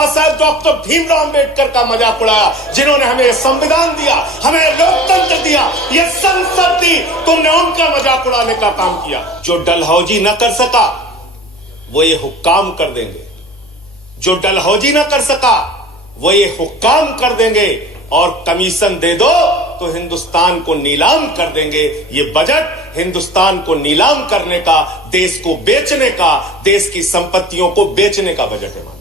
Baba Saheb doctor Bhimrao Ambedkar का मजाक उड़ाया, जिन्होंने हमें संविधान दिया, हमें लोकतंत्र दिया, ये संसद दी, तुमने उनका मजाक उड़ाने का काम किया। जो डलहौजी न कर सका वो ये हुक्काम कर देंगे, जो डलहौजी न कर सका वो ये हुक्काम कर देंगे, और कमीशन दे दो तो हिंदुस्तान को नीलाम कर देंगे। ये बजट हिंदुस्तान को नीलाम करने का, देश को बेचने का, देश की संपत्तियों को बेचने का बजट है मान्यवर।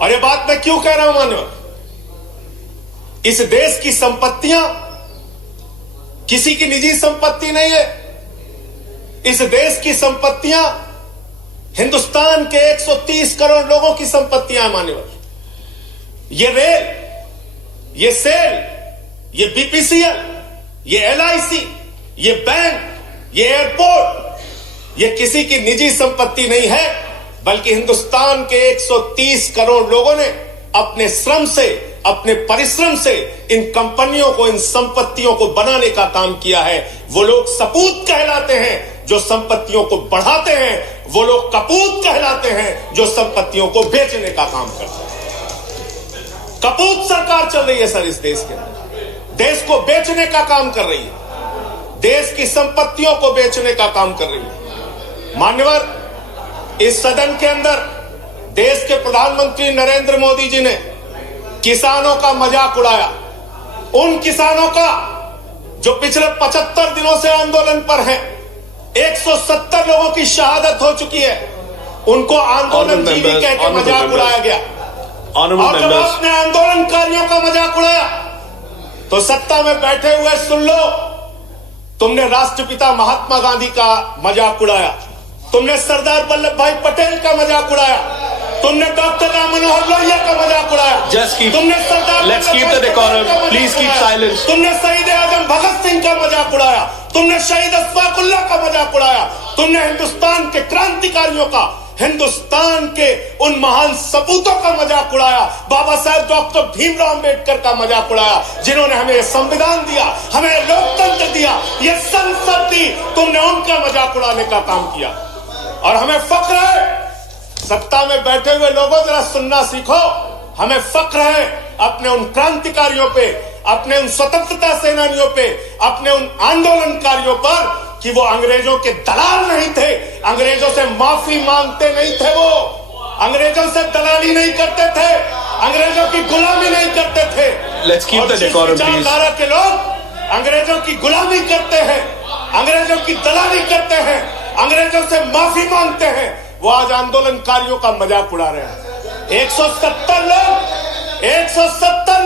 और ये बात मैं क्यों कह रहा हूं मान्यवर, इस देश की संपत्तियां किसी की निजी संपत्ति नहीं है। इस देश की संपत्तियां हिंदुस्तान के 130 करोड़ लोगों की संपत्तियां मान्यवर। ये रेल, ये सेल, ये बीपीसीएल, ये एलआईसी, ये बैंक, ये एयरपोर्ट, ये किसी की निजी संपत्ति नहीं है, बल्कि हिंदुस्तान के 130 करोड़ लोगों ने अपने श्रम से, अपने परिश्रम से इन कंपनियों को, इन संपत्तियों को बनाने का काम किया है। वो लोग सपूत कहलाते हैं जो संपत्तियों को बढ़ाते हैं, वो लोग कपूत कहलाते हैं जो संपत्तियों को बेचने का काम करते हैं। कपूत सरकार चल रही है सर इस देश के अंदर, देश को बेचने का काम कर रही है, देश की संपत्तियों को बेचने का काम कर रही है मान्यवर। इस सदन के अंदर देश के प्रधानमंत्री नरेंद्र मोदी जी ने किसानों का मजाक उड़ाया, उन किसानों का जो पिछले 75 दिनों से आंदोलन पर हैं। 170 लोगों की शहादत हो चुकी है, उनको आंदोलन जीवी कह के मजाक उड़ाया गया। और जब आपने आंदोलनकारियों का मजाक उड़ाया तो सत्ता में बैठे हुए सुन लो, तुमने राष्ट्रपिता महात्मा गांधी का मजाक उड़ाया, तुमने सरदार वल्लभ भाई पटेल का मजाक उड़ाया, तुमने डॉक्टर राम मनोहर लोहिया का मजाक उड़ाया, तुमने सरदार तुमने शहीद आजम भगत सिंह का मजाक उड़ाया, तुमने शहीद अशफाक उल्लाह का मजाक उड़ाया, तुमने हिंदुस्तान के क्रांतिकारियों का, हिंदुस्तान के उन महान सपूतों का मजाक उड़ाया, बाबा साहेब डॉक्टर भीमराव अंबेडकर का मजाक उड़ाया, जिन्होंने हमें संविधान दिया, हमें लोकतंत्र दिया, ये संसद दी, तुमने उनका मजाक उड़ाने का काम किया। और हमें फख्र है, सत्ता में बैठे हुए लोगों जरा सुनना सीखो, हमें फख्र है अपने उन क्रांतिकारियों पे, अपने उन स्वतंत्रता सेनानियों पे, अपने उन आंदोलनकारियों पर कि वो अंग्रेजों के दलाल नहीं थे, अंग्रेजों से माफी मांगते नहीं थे, वो अंग्रेजों से दलाली नहीं करते थे, अंग्रेजों की गुलामी नहीं करते थे। Let's keep the decorum, please. विचारधारा के लोग अंग्रेजों की गुलामी करते हैं, अंग्रेजों की दलाली करते हैं, अंग्रेजों से माफी मांगते हैं, वो आज आंदोलनकारियों का मजाक उड़ा रहे हैं। 170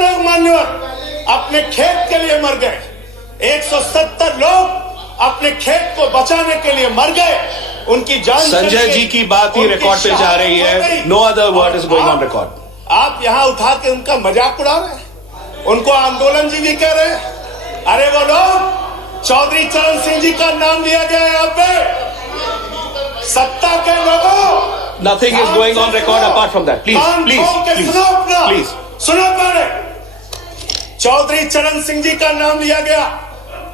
लोग मान्यवर अपने खेत के लिए मर गए, 170 लोग अपने खेत को बचाने के लिए मर गए, उनकी जान। संजय जी की बात ही रिकॉर्ड पे जा रही है, no other word is going on record. आप यहां उठा के उनका मजाक उड़ा रहे हैं, उनको आंदोलन जीवी कह रहे हैं। अरे वो लोग, चौधरी चरण सिंह जी का नाम लिया गया है यहाँ पे, सत्ता के लोगों। Nothing is going on record apart from that. Please. सुनो पहले, चौधरी चरण सिंह जी का नाम लिया गया।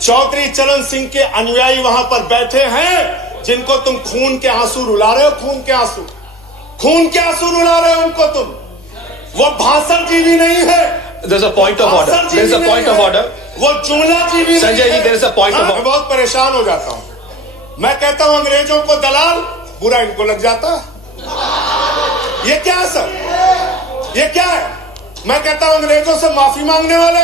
चौधरी चरण सिंह के अनुयायी वहां पर बैठे हैं, जिनको तुम खून के आंसू रुला रहे हो, खून के आंसू रुला रहे हो उनको तुम। वो भाषण जीवी नहीं है। There's a point of order. वो जुमला जीवी। Sanjay ji, there is a point of order. मैं बहुत परेशान हो जाता हूं। मैं कहता हूं अंग्रेजों को दलाल, बुरा इनको लग जाता है। ये क्या है सर, ये क्या है? मैं कहता हूं अंग्रेजों से माफी मांगने वाले,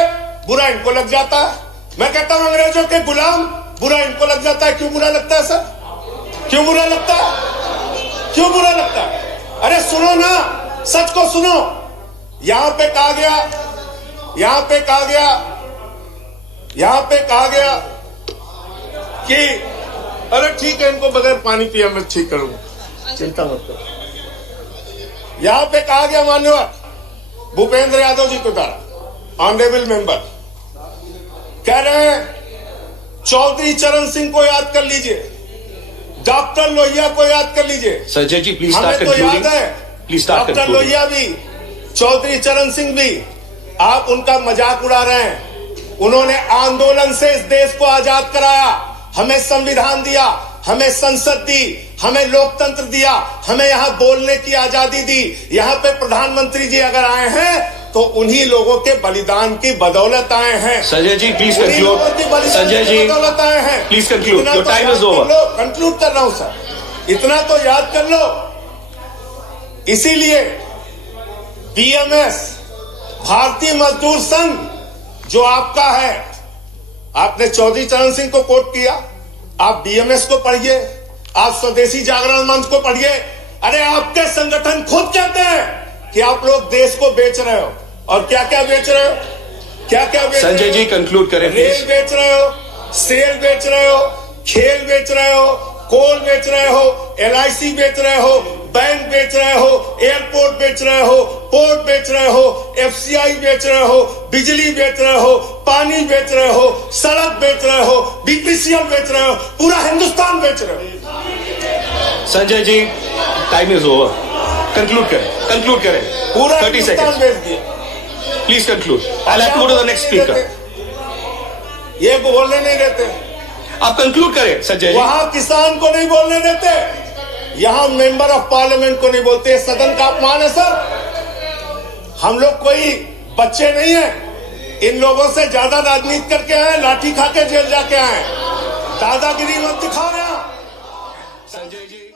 बुरा इनको लग जाता है। मैं कहता हूं अंग्रेजों के गुलाम, बुरा इनको लग जाता है। क्यों बुरा लगता है सर, क्यों बुरा लगता है, क्यों बुरा लगता है? अरे सुनो ना, सच को सुनो। यहां पे कहा गया कि अरे ठीक है, इनको बगैर पानी पिया मैं ठीक करूंगा, चिंता मत करो। यहां पे कहा गया मान्यवर भूपेंद्र यादव जी के द्वारा, ऑनरेबल मेंबर कह रहे हैं चौधरी चरण सिंह को याद कर लीजिए, डॉक्टर लोहिया को याद कर लीजिए। संजय जी प्लीज हमें तो याद है, डॉक्टर लोहिया भी, चौधरी चरण सिंह भी, आप उनका मजाक उड़ा रहे हैं। उन्होंने आंदोलन से इस देश को आजाद कराया, हमें संविधान दिया, हमें संसद दी, हमें लोकतंत्र दिया, हमें यहाँ बोलने की आजादी दी। यहाँ पे प्रधानमंत्री जी अगर आए हैं तो उन्हीं लोगों के बलिदान की बदौलत आए हैं। Sanjay ji please conclude. संजय जी बदौलत आए हैं। Please conclude, your time is over. Conclude कर रहा हूं सर, इतना तो याद कर लो। इसीलिए बीएमएस, भारतीय मजदूर संघ जो आपका है, आपने चौधरी चरण सिंह को कोट किया, आप बीएमएस को पढ़िए, आप स्वदेशी जागरण मंच को पढ़िए। अरे आपके संगठन खुद कहते हैं कि आप लोग देश को बेच रहे हो। और क्या क्या बेच रहे हो, क्या क्या बेच रहे हो? संजय जी कंक्लूड करें। रेल बेच रहे हो, सेल बेच रहे हो, खेल बेच रहे हो, कोल बेच रहे हो, LIC बेच रहे हो, बैंक बेच रहे हो, एयरपोर्ट बेच रहे हो, पोर्ट बेच रहे हो, FCI बेच रहे हो, बिजली बेच रहे हो, पानी बेच रहे हो, सड़क बेच रहे हो, BPCL बेच रहे हो, पूरा हिंदुस्तान बेच रहे हो। Sanjay ji time is over, conclude करें। पूरा 30 हिंदुस्तान seconds. बेच दिया। Please conclude. I'll have to go to the next speaker. ये बोलने नहीं देते, आप कंक्लूड करें संजय जी। वहां किसान को नहीं बोलने देते, यहां मेंबर ऑफ पार्लियामेंट को नहीं बोलते। सदन का अपमान है सर। हम लोग कोई बच्चे नहीं है, इन लोगों से ज्यादा राजनीति करके आए, लाठी खा के जेल जाके आए। दादागिरी मत दिखाओ ना। संजय जी